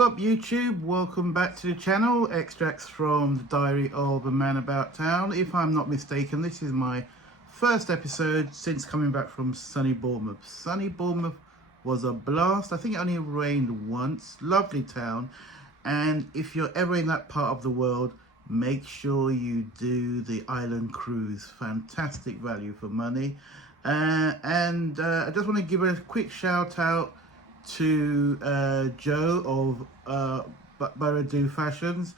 What's up YouTube? Welcome back to the channel. Extracts from the Diary of a Man About Town. If I'm not mistaken, this is my first episode since coming back from sunny Bournemouth. Sunny Bournemouth was a blast. I think it only rained once. Lovely town. And if you're ever in that part of the world, make sure you do the island cruise. Fantastic value for money. I just want to give a quick shout out to Joe of Borough Fashions.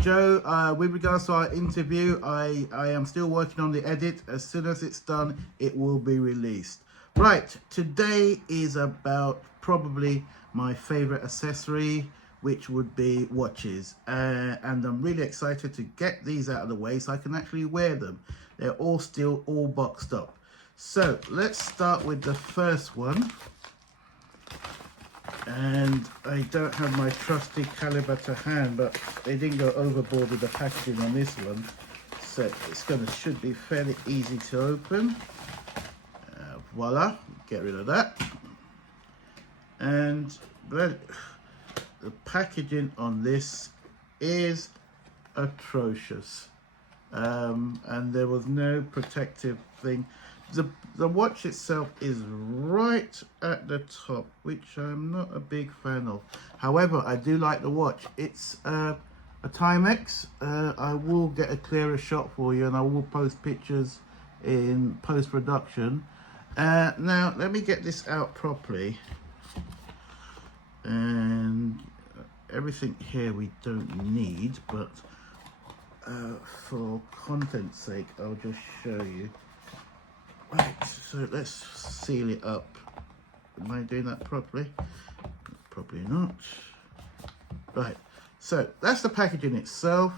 Joe, with regards to our interview, I am still working on the edit. As soon as it's done, it will be released. Right, today is about probably my favorite accessory, which would be watches, and I'm really excited to get these out of the way so I can actually wear them. They're all still all boxed up. So let's start with the first one. And I don't have my trusty caliber to hand, but they didn't go overboard with the packaging on this one, so should be fairly easy to open. Voila, get rid of that. And the packaging on this is atrocious, and there was no protective thing. The watch itself is right at the top, which I'm not a big fan of. However, I do like the watch. It's a Timex. I will get a clearer shot for you, and I will post pictures in post-production. Now, let me get this out properly. And everything here we don't need, but for content's sake, I'll just show you. Right, so let's seal it up. Am I doing that properly? Probably not. Right, so that's the packaging itself,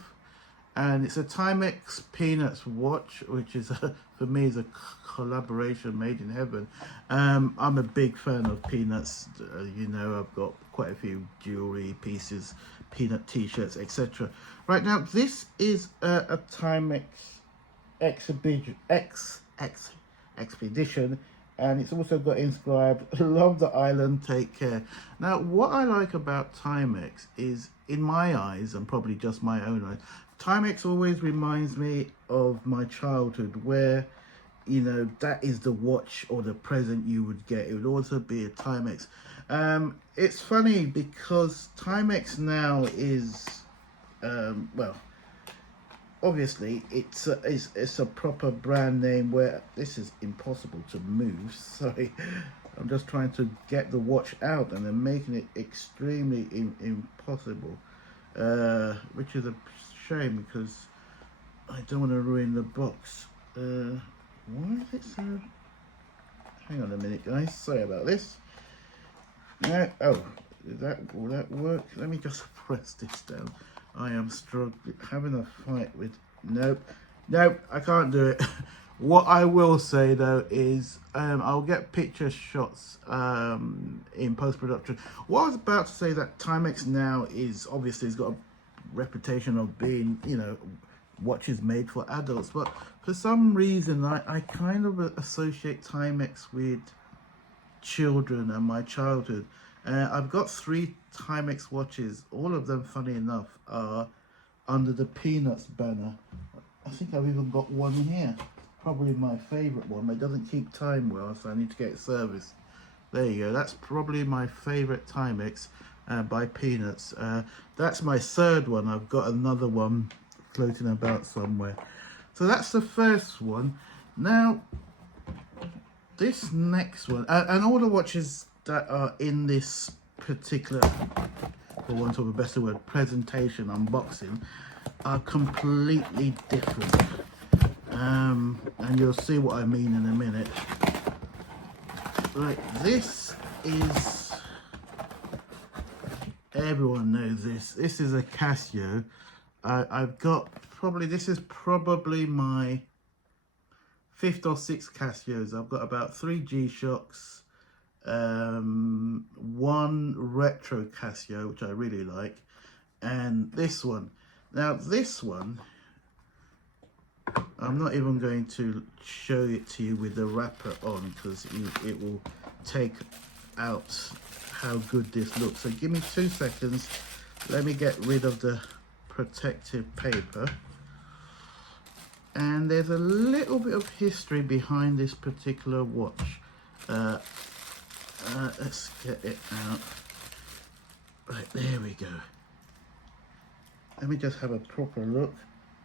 and it's a Timex Peanuts watch, which is for me is a collaboration made in heaven. I'm a big fan of Peanuts. You know, I've got quite a few jewelry pieces, Peanut t-shirts, etc. Right, now this is a Timex Expedition, and it's also got inscribed "Love the island, take care." Now, what I like about Timex is, in my eyes, and probably just my own eyes, Timex always reminds me of my childhood, where, you know, that is the watch or the present you would get. It would also be a Timex. It's funny because Timex now is, well, obviously it's a proper brand name, where this is impossible to move. Sorry, I'm just trying to get the watch out and they're making it extremely impossible, which is a shame because I don't want to ruin the box. Why is it so... Hang on a minute, guys, sorry about this. Now, oh, will that work? Let me just press this down. I am struggling, having a fight with... Nope, I can't do it. What I will say though is I'll get picture shots in post-production. What I was about to say, that Timex now is obviously has got a reputation of being, you know, watches made for adults, but for some reason I kind of associate Timex with children and my childhood. I've got 3 Timex watches. All of them, funny enough, are under the Peanuts banner. I think I've even got one here, probably my favorite one. It doesn't keep time well, so I need to get it serviced. There you go, that's probably my favorite Timex by Peanuts. That's my 3rd one. I've got another one floating about somewhere. So that's the first one. Now, this next one, and all the watches that are in this particular, for want of a better word, presentation, unboxing, are completely different. And you'll see what I mean in a minute. Right, this is, everyone knows this. This is a Casio. I've got probably, this is probably my 5th or 6th Casios. I've got about 3 G-Shocks, 1 retro Casio, which I really like, and this one. Now this one, I'm not even going to show it to you with the wrapper on, because it will take out how good this looks. So give me 2 seconds. Let me get rid of the protective paper. And there's a little bit of history behind this particular watch. Let's get it out. Right, there we go. Let me just have a proper look.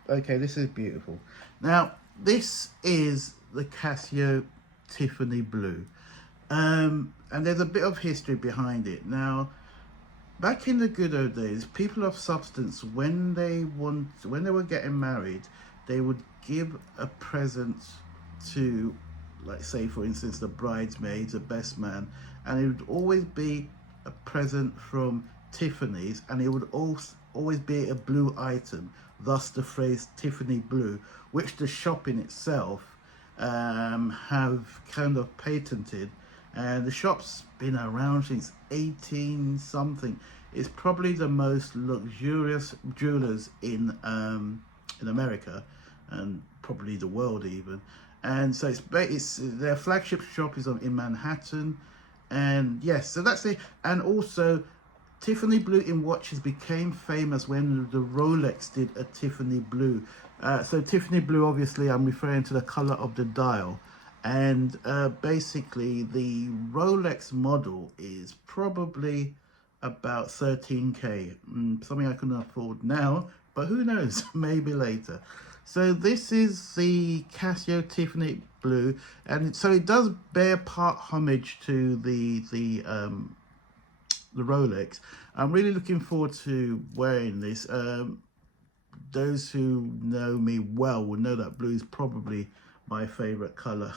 Okay, this is beautiful. Now, this is the Casio Tiffany Blue. And there's a bit of history behind it. Now, back in the good old days, people of substance, when they were getting married, they would give a present to, like, say for instance, the bridesmaids, the best man, and it would always be a present from Tiffany's, and it would always be a blue item, thus the phrase Tiffany Blue, which the shop in itself have kind of patented. And the shop's been around since 18 something. It's probably the most luxurious jewelers in America, and probably the world even. And so it's their flagship shop is in Manhattan. And yes, so that's it. And also Tiffany Blue in watches became famous when the Rolex did a Tiffany Blue. So Tiffany Blue, obviously I'm referring to the color of the dial. And basically the Rolex model is probably about 13k, something I couldn't afford now, but who knows, maybe later. So this is the Casio Tiffany Blue, and so it does bear part homage to the Rolex. I'm really looking forward to wearing this. Those who know me well will know that blue is probably my favorite color,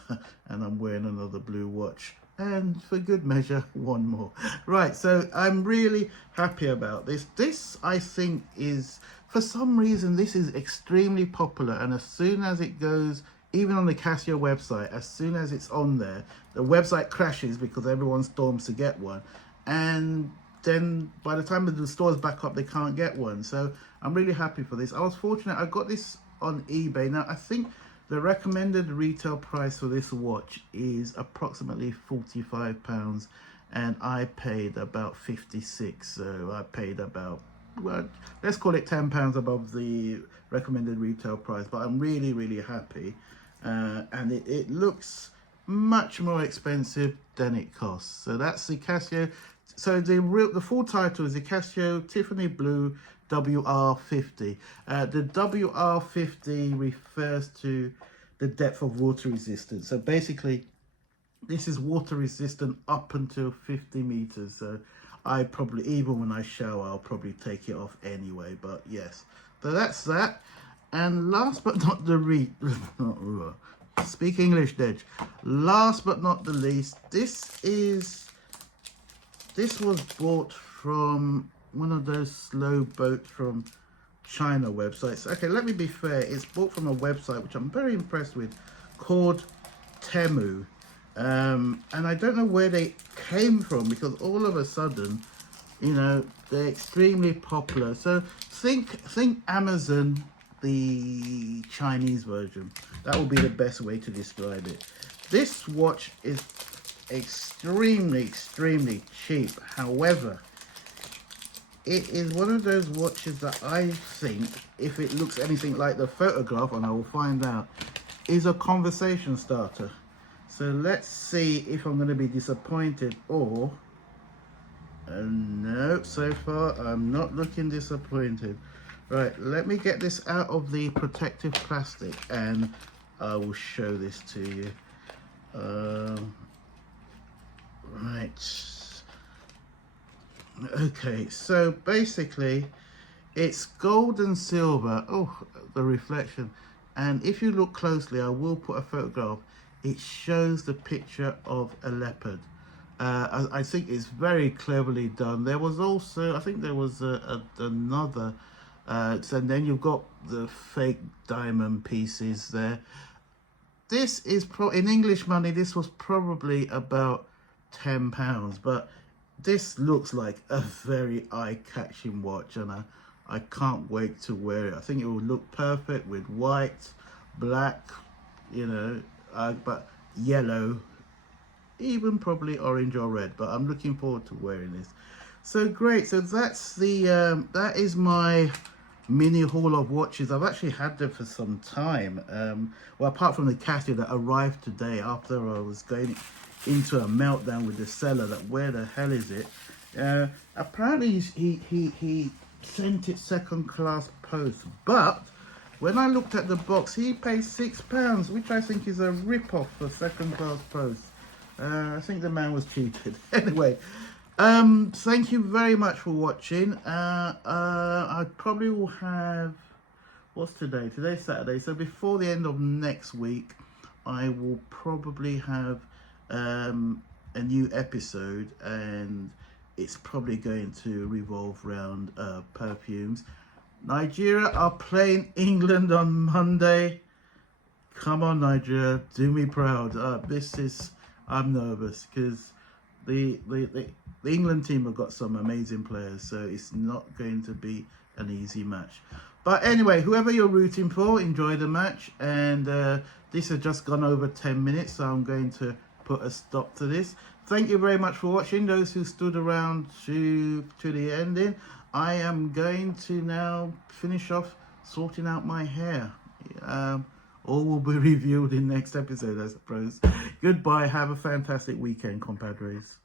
and I'm wearing another blue watch, and for good measure, one more. Right, so I'm really happy about this. This, I think, is, for some reason, this is extremely popular, and as soon as it goes, even on the Casio website, as soon as it's on there, the website crashes because everyone storms to get one, and then by the time the store's back up, they can't get one. So I'm really happy for this. I was fortunate, I got this on eBay. Now, I think the recommended retail price for this watch is approximately £45, and I paid about 56. So I paid about, well, let's call it £10 above the recommended retail price, but I'm really, really happy. And it looks much more expensive than it costs. So that's the Casio. So the full title is the Casio Tiffany Blue WR50. The WR50 refers to the depth of water resistance. So basically, this is water resistant up until 50 meters. So I probably, even when I shower, I'll probably take it off anyway. But yes, so that's that. And last but not the speak English, Dej. Last but not the least, this was bought from one of those slow boat from China websites. Okay, let me be fair. It's bought from a website which I'm very impressed with, called Temu. And I don't know where they came from, because all of a sudden, you know, they're extremely popular. So think Amazon, the Chinese version. That would be the best way to describe it. This watch is extremely cheap. However, it is one of those watches that I think, if it looks anything like the photograph, and I will find out, is a conversation starter. So let's see if I'm going to be disappointed or... no, so far I'm not looking disappointed. Right, let me get this out of the protective plastic and I will show this to you. Right. Okay, so basically it's gold and silver. Oh, the reflection. And if you look closely, I will put a photograph. It shows the picture of a leopard. I think it's very cleverly done. There was also, I think there was another, and then you've got the fake diamond pieces there. This is in English money, this was probably about £10, but this looks like a very eye-catching watch, and I can't wait to wear it. I think it will look perfect with white, black, you know, but yellow even probably orange or red, but I'm looking forward to wearing this. So great. So that's the that is my mini haul of watches. I've actually had them for some time. Well, apart from the Casio that arrived today after I was going into a meltdown with the seller that where the hell is it? Apparently he sent it second class post, but when I looked at the box, he paid £6, which I think is a rip-off for second class post. I think the man was cheated. Anyway, thank you very much for watching. I probably will have, what's today? Today's Saturday. So before the end of next week, I will probably have a new episode, and it's probably going to revolve around perfumes. Nigeria are playing England on Monday. Come on, Nigeria, do me proud. I'm nervous because the England team have got some amazing players, so it's not going to be an easy match. But anyway, whoever you're rooting for, enjoy the match. And this has just gone over 10 minutes, so I'm going to put a stop to this. Thank you very much for watching, those who stood around to the ending. I am going to now finish off sorting out my hair. All will be reviewed in next episode, I suppose. Goodbye. Have a fantastic weekend, compadres.